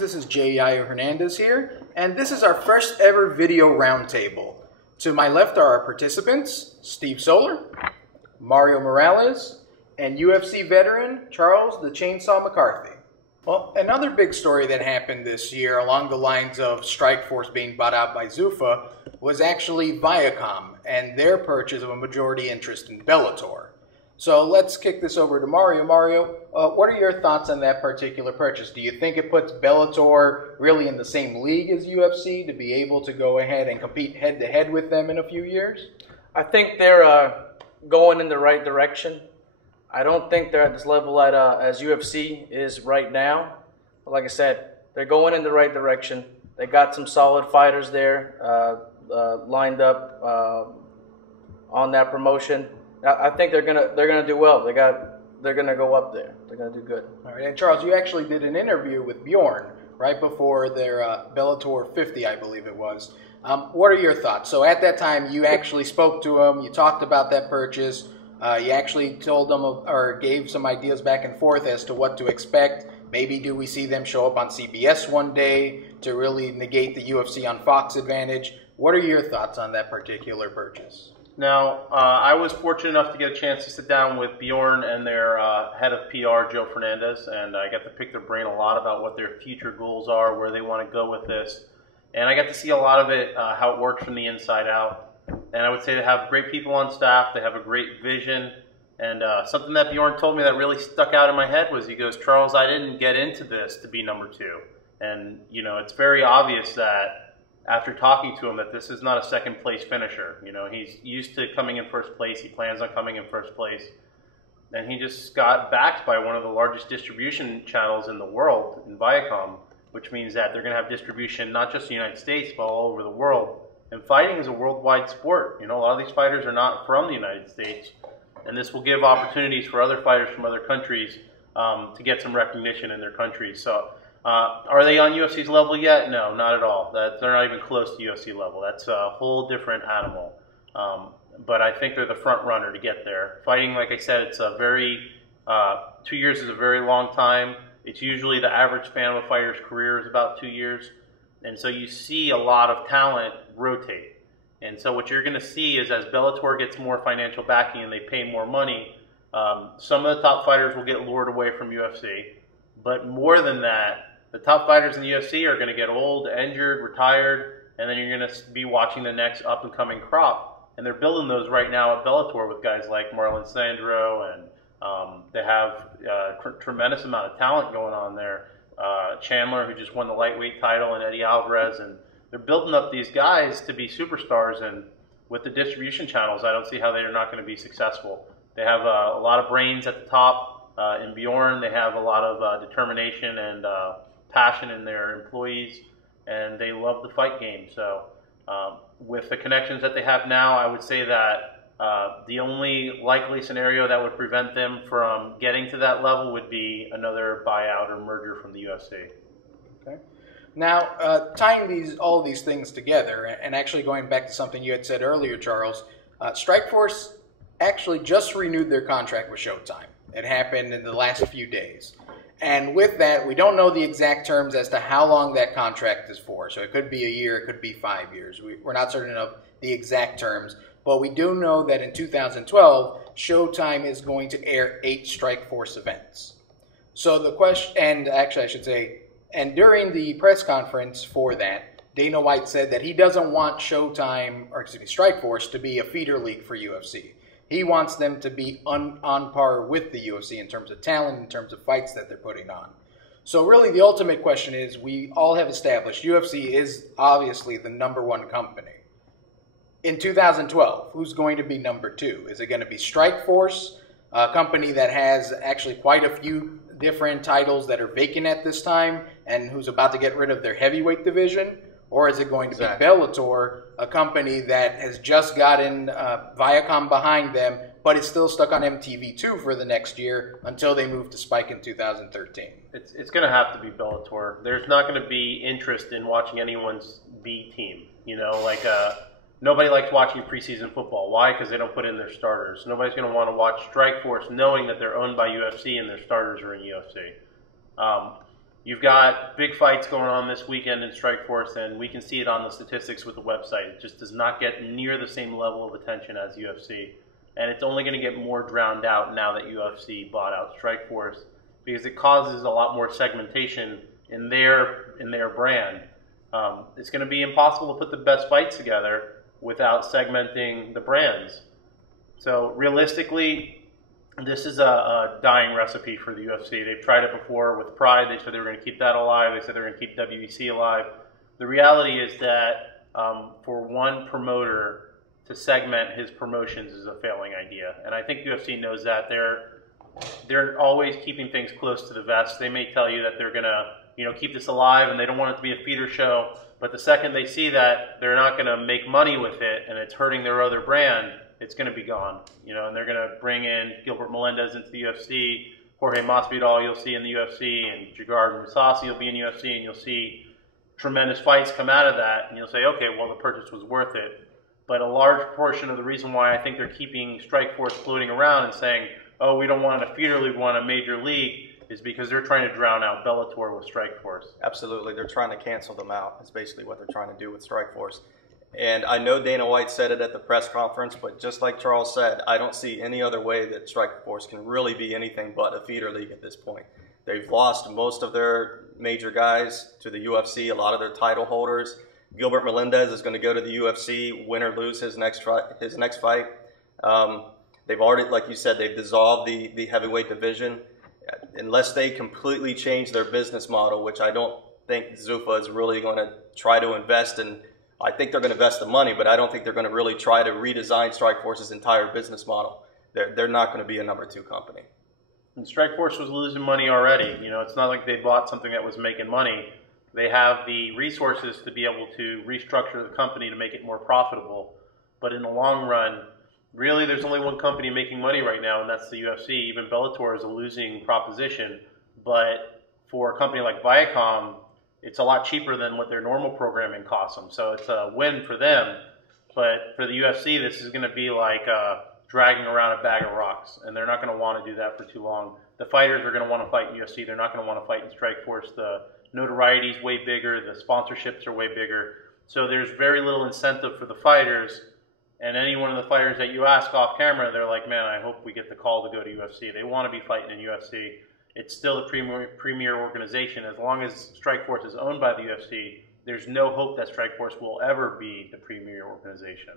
this is J.I. Hernandez here, and this is our first ever video roundtable. To my left are our participants, Steve Solar, Mario Morales, and UFC veteran Charles the Chainsaw McCarthy. Well, another big story that happened this year along the lines of Strikeforce being bought out by Zuffa was actually Viacom and their purchase of a majority interest in Bellator. So let's kick this over to Mario. Mario, what are your thoughts on that particular purchase? Do you think it puts Bellator really in the same league as UFC to be able to go ahead and compete head-to-head with them in a few years? I think they're going in the right direction. I don't think they're at this level as UFC is right now. But like I said, they're going in the right direction. They got some solid fighters there lined up on that promotion. I think they're gonna do well. They're gonna go up there. They're gonna do good. All right, and Charles, you actually did an interview with Bjorn right before their Bellator 50, I believe it was. What are your thoughts? So at that time, you actually spoke to him. You talked about that purchase. You actually told them or gave some ideas back and forth as to what to expect. Maybe do we see them show up on CBS one day to really negate the UFC on Fox advantage? What are your thoughts on that particular purchase? Now, I was fortunate enough to get a chance to sit down with Bjorn and their head of PR, Joe Fernandez, and I got to pick their brain a lot about what their future goals are, where they want to go with this. And I got to see a lot of it, how it works from the inside out. And I would say they have great people on staff, they have a great vision, and something that Bjorn told me that really stuck out in my head was, he goes, Charles, I didn't get into this to be number two. And, you know, it's very obvious that after talking to him that this is not a second place finisher. You know, he's used to coming in first place. He plans on coming in first place. And he just got backed by one of the largest distribution channels in the world, in Viacom, which means that they're going to have distribution not just in the United States, but all over the world. And fighting is a worldwide sport. You know, a lot of these fighters are not from the United States. And this will give opportunities for other fighters from other countries to get some recognition in their countries. So, are they on UFC's level yet? No, not at all. They're not even close to UFC level. That's a whole different animal. But I think they're the front runner to get there. Fighting, like I said, it's a very 2 years is a very long time. It's usually the average span of a fighter's career is about 2 years, and so you see a lot of talent rotate. And so what you're going to see is, as Bellator gets more financial backing and they pay more money, some of the top fighters will get lured away from UFC. But more than that, the top fighters in the UFC are going to get old, injured, retired, and then you're going to be watching the next up-and-coming crop. And they're building those right now at Bellator with guys like Marlon Sandro, and they have a tremendous amount of talent going on there. Chandler, who just won the lightweight title, and Eddie Alvarez, and they're building up these guys to be superstars. And with the distribution channels, I don't see how they're not going to be successful. They have a lot of brains at the top. In Bjorn, they have a lot of determination and passion in their employees, and they love the fight game. So with the connections that they have now, I would say that the only likely scenario that would prevent them from getting to that level would be another buyout or merger from the UFC. Okay. Now, tying all these things together, and actually going back to something you had said earlier, Charles, Strikeforce actually just renewed their contract with Showtime. It happened in the last few days. And with that, we don't know the exact terms as to how long that contract is for. So it could be a year, it could be 5 years. We're not certain of the exact terms. But we do know that in 2012, Showtime is going to air 8 Strikeforce events. So the question, and actually I should say, and during the press conference for that, Dana White said that he doesn't want Strikeforce to be a feeder league for UFC. He wants them to be on par with the UFC in terms of talent, in terms of fights that they're putting on. So really the ultimate question is, we all have established UFC is obviously the #1 company. In 2012, who's going to be number 2? Is it going to be Strikeforce, a company that has actually quite a few different titles that are vacant at this time and who's about to get rid of their heavyweight division? Or is it going to be Bellator, a company that has just gotten Viacom behind them, but is still stuck on MTV2 for the next year until they move to Spike in 2013? It's going to have to be Bellator. There's not going to be interest in watching anyone's B team. You know, like nobody likes watching preseason football. Why? Because they don't put in their starters. Nobody's going to want to watch Strikeforce knowing that they're owned by UFC and their starters are in UFC. you've got big fights going on this weekend in Strikeforce, and we can see it on the statistics with the website. It just does not get near the same level of attention as UFC. And it's only going to get more drowned out now that UFC bought out Strikeforce, because it causes a lot more segmentation in their brand. It's going to be impossible to put the best fights together without segmenting the brands. So realistically, this is a dying recipe for the UFC. They've tried it before with Pride. They said they were going to keep that alive. They said they were going to keep WEC alive. The reality is that for one promoter to segment his promotions is a failing idea. And I think UFC knows that. They're always keeping things close to the vest. They may tell you that they're going to keep this alive and they don't want it to be a feeder show. But the second they see that they're not going to make money with it and it's hurting their other brand, it's going to be gone, and they're going to bring in Gilbert Melendez into the UFC, Jorge Masvidal you'll see in the UFC, and Jagar Mousasi will be in UFC, and you'll see tremendous fights come out of that, and you'll say, okay, well, the purchase was worth it. But a large portion of the reason why I think they're keeping Strikeforce floating around and saying, oh, we don't want a feeder league, we want a major league, is because they're trying to drown out Bellator with Strikeforce. Absolutely. They're trying to cancel them out. That's basically what they're trying to do with Strikeforce. And I know Dana White said it at the press conference, but just like Charles said, I don't see any other way that Strikeforce can really be anything but a feeder league at this point. They've lost most of their major guys to the UFC, a lot of their title holders. Gilbert Melendez is going to go to the UFC, win or lose his next fight. They've already, like you said, they've dissolved the heavyweight division. Unless they completely change their business model, which I don't think Zuffa is really going to try to invest in. I think they're going to invest the money, but I don't think they're going to really try to redesign Strikeforce's entire business model. They're not going to be a number 2 company. And Strikeforce was losing money already. It's not like they bought something that was making money. They have the resources to be able to restructure the company to make it more profitable. But in the long run, really there's only one company making money right now, and that's the UFC. Even Bellator is a losing proposition. But for a company like Viacom, it's a lot cheaper than what their normal programming costs them. So it's a win for them. But for the UFC, this is going to be like dragging around a bag of rocks. And they're not going to want to do that for too long. The fighters are going to want to fight in UFC. They're not going to want to fight in Strikeforce. The notoriety is way bigger. The sponsorships are way bigger. So there's very little incentive for the fighters. And any one of the fighters that you ask off camera, they're like, man, I hope we get the call to go to UFC. They want to be fighting in UFC. It's still the premier organization. As long as Strikeforce is owned by the UFC, there's no hope that Strikeforce will ever be the premier organization.